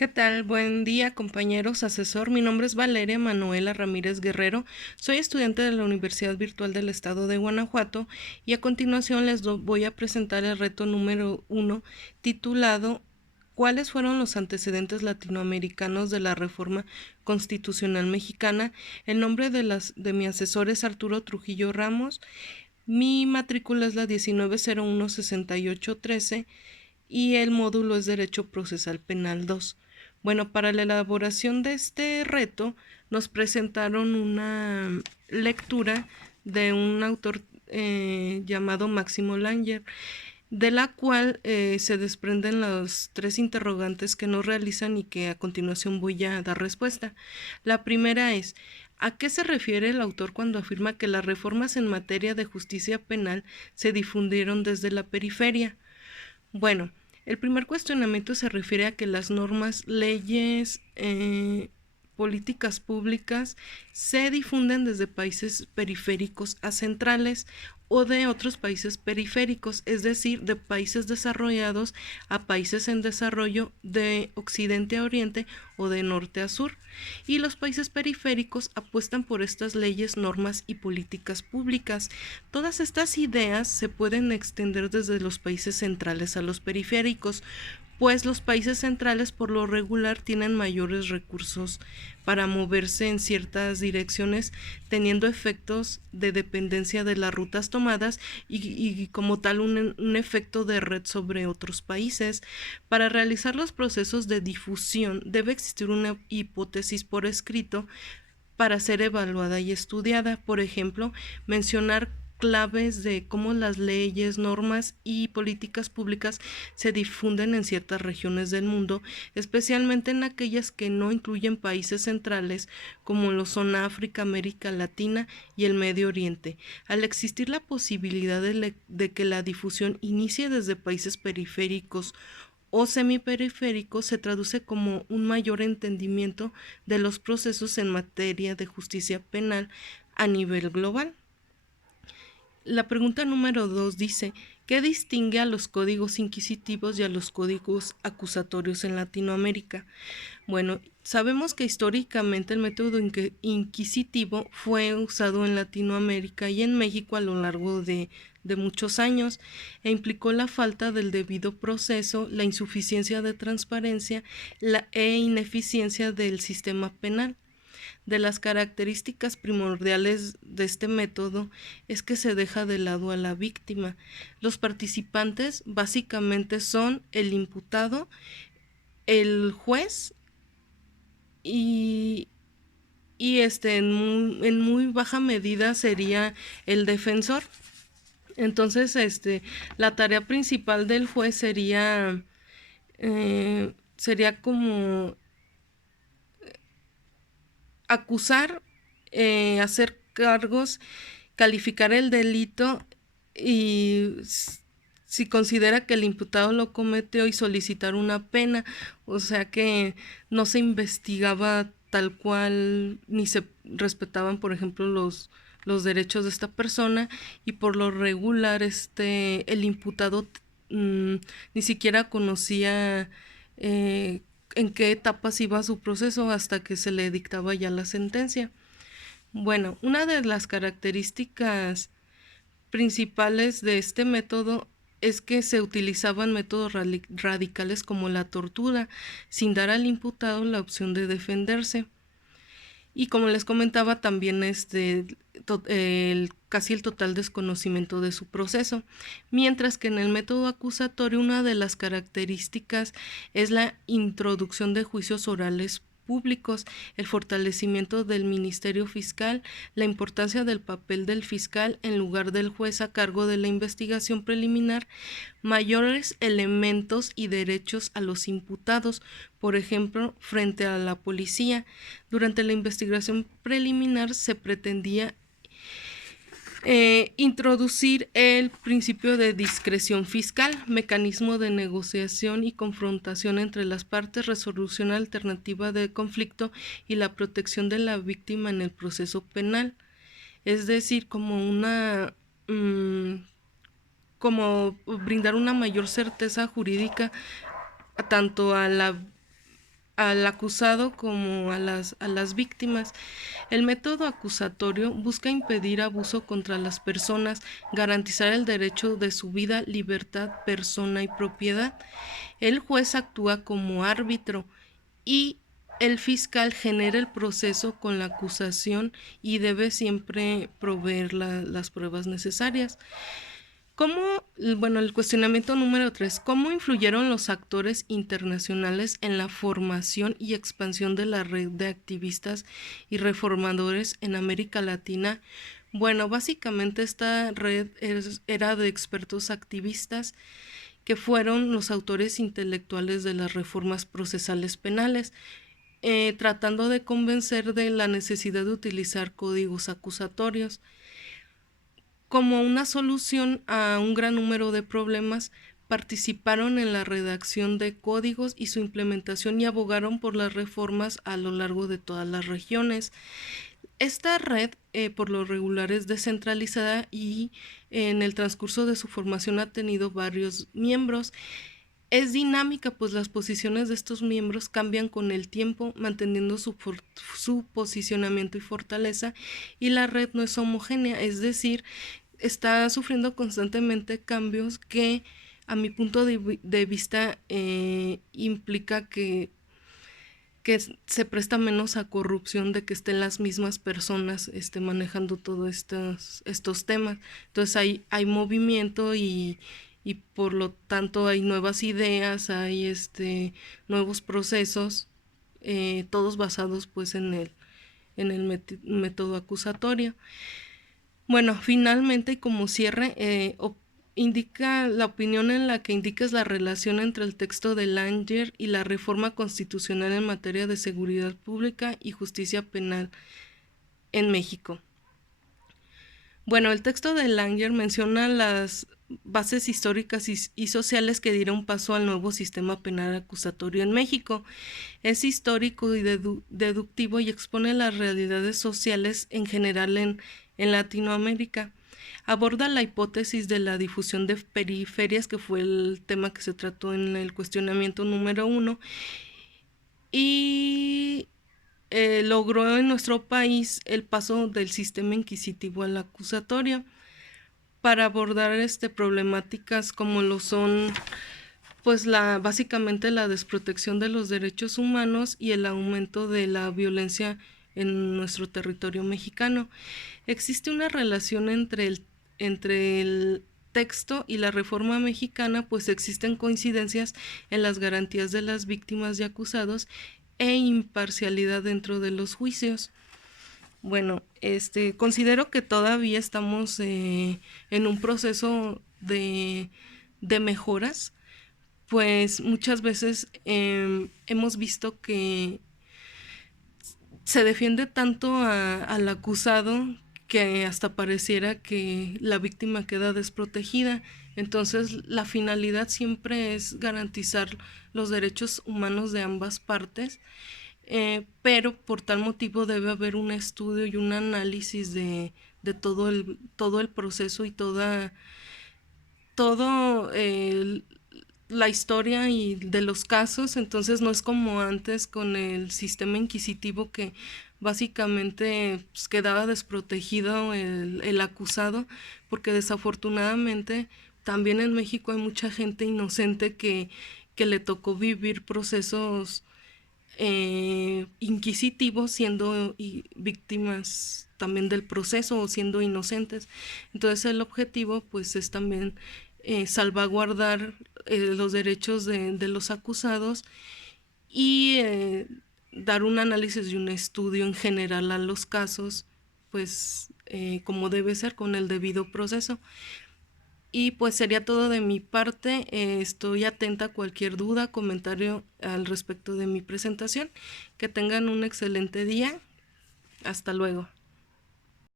¿Qué tal? Buen día, compañeros, asesor. Mi nombre es Valeria Manuela Ramírez Guerrero. Soy estudiante de la Universidad Virtual del Estado de Guanajuato y a continuación voy a presentar el reto número 1 titulado ¿Cuáles fueron los antecedentes latinoamericanos de la reforma constitucional mexicana? El nombre de mi asesor es Arturo Trujillo Ramos. Mi matrícula es la 19016813 y el módulo es Derecho Procesal Penal 2. Bueno, para la elaboración de este reto nos presentaron una lectura de un autor llamado Máximo Langer, de la cual se desprenden los tres interrogantes que nos realizan y que a continuación voy a dar respuesta. La primera es, ¿a qué se refiere el autor cuando afirma que las reformas en materia de justicia penal se difundieron desde la periferia? Bueno, el primer cuestionamiento se refiere a que las normas, leyes, políticas públicas se difunden desde países periféricos a centrales o de otros países periféricos, es decir, de países desarrollados a países en desarrollo, de occidente a oriente o de norte a sur. Y los países periféricos apuestan por estas leyes, normas y políticas públicas. Todas estas ideas se pueden extender desde los países centrales a los periféricos, pues los países centrales por lo regular tienen mayores recursos para moverse en ciertas direcciones, teniendo efectos de dependencia de las rutas tomadas y como tal un efecto de red sobre otros países. Para realizar los procesos de difusión debe existir una hipótesis por escrito para ser evaluada y estudiada. Por ejemplo, mencionar claves de cómo las leyes, normas y políticas públicas se difunden en ciertas regiones del mundo, especialmente en aquellas que no incluyen países centrales como lo son África, América Latina y el Medio Oriente. Al existir la posibilidad de que la difusión inicie desde países periféricos o semiperiférico, se traduce como un mayor entendimiento de los procesos en materia de justicia penal a nivel global. La pregunta número 2 dice, ¿qué distingue a los códigos inquisitivos y a los códigos acusatorios en Latinoamérica? Bueno, sabemos que históricamente el método inquisitivo fue usado en Latinoamérica y en México a lo largo de muchos años e implicó la falta del debido proceso, la insuficiencia de transparencia e ineficiencia del sistema penal. De las características primordiales de este método es que se deja de lado a la víctima. Los participantes básicamente son el imputado, el juez y, en muy baja medida sería el defensor. Entonces, la tarea principal del juez sería como acusar, hacer cargos, calificar el delito y si considera que el imputado lo cometió y solicitar una pena, o sea que no se investigaba tal cual ni se respetaban, por ejemplo, los derechos de esta persona y por lo regular el imputado mm, ni siquiera conocía en qué etapas iba su proceso hasta que se le dictaba ya la sentencia. Bueno, una de las características principales de este método es que se utilizaban métodos radicales como la tortura, sin dar al imputado la opción de defenderse. Y como les comentaba, también casi el total desconocimiento de su proceso. Mientras que en el método acusatorio una de las características es la introducción de juicios orales públicos, el fortalecimiento del Ministerio Fiscal, la importancia del papel del fiscal en lugar del juez a cargo de la investigación preliminar, mayores elementos y derechos a los imputados, por ejemplo, frente a la policía. Durante la investigación preliminar se pretendía introducir el principio de discreción fiscal, mecanismo de negociación y confrontación entre las partes, resolución alternativa de conflicto y la protección de la víctima en el proceso penal. Es decir, como brindar una mayor certeza jurídica tanto a la al acusado como a las víctimas. El método acusatorio busca impedir abuso contra las personas, garantizar el derecho de su vida, libertad, persona y propiedad. El juez actúa como árbitro y el fiscal genera el proceso con la acusación y debe siempre proveer las pruebas necesarias. El cuestionamiento número 3, ¿cómo influyeron los actores internacionales en la formación y expansión de la red de activistas y reformadores en América Latina? Bueno, básicamente esta red era de expertos activistas que fueron los autores intelectuales de las reformas procesales penales, tratando de convencer de la necesidad de utilizar códigos acusatorios como una solución a un gran número de problemas. Participaron en la redacción de códigos y su implementación y abogaron por las reformas a lo largo de todas las regiones. Esta red, por lo regular, es descentralizada y en el transcurso de su formación ha tenido varios miembros. Es dinámica, pues las posiciones de estos miembros cambian con el tiempo, manteniendo su posicionamiento y fortaleza, y la red no es homogénea, es decir, está sufriendo constantemente cambios que, a mi punto de vista, implica que se presta menos a corrupción, de que estén las mismas personas manejando todos estos temas. Entonces hay movimiento y por lo tanto hay nuevas ideas, hay nuevos procesos, todos basados pues en el método acusatorio. Bueno, finalmente y como cierre, indica la opinión en la que indica es la relación entre el texto de Langer y la reforma constitucional en materia de seguridad pública y justicia penal en México. Bueno, el texto de Langer menciona las bases históricas y sociales que dieron paso al nuevo sistema penal acusatorio en México. Es histórico y deductivo y expone las realidades sociales en general en Latinoamérica. Aborda la hipótesis de la difusión de periferias, que fue el tema que se trató en el cuestionamiento número 1, y logró en nuestro país el paso del sistema inquisitivo al acusatorio para abordar problemáticas como lo son pues básicamente la desprotección de los derechos humanos y el aumento de la violencia en nuestro territorio mexicano. Existe una relación entre el texto y la reforma mexicana, pues existen coincidencias en las garantías de las víctimas y acusados e imparcialidad dentro de los juicios. Bueno, considero que todavía estamos en un proceso de mejoras, pues muchas veces hemos visto que se defiende tanto al acusado que hasta pareciera que la víctima queda desprotegida. Entonces, la finalidad siempre es garantizar los derechos humanos de ambas partes, pero por tal motivo debe haber un estudio y un análisis de todo el proceso y todo la historia y de los casos. Entonces no es como antes con el sistema inquisitivo, que básicamente pues, quedaba desprotegido el acusado, porque desafortunadamente también en México hay mucha gente inocente que le tocó vivir procesos inquisitivos siendo víctimas también del proceso o siendo inocentes. Entonces el objetivo pues es también salvaguardar los derechos de los acusados y dar un análisis y un estudio en general a los casos, pues como debe ser, con el debido proceso. Y pues sería todo de mi parte. Estoy atenta a cualquier duda, comentario al respecto de mi presentación. Que tengan un excelente día. Hasta luego.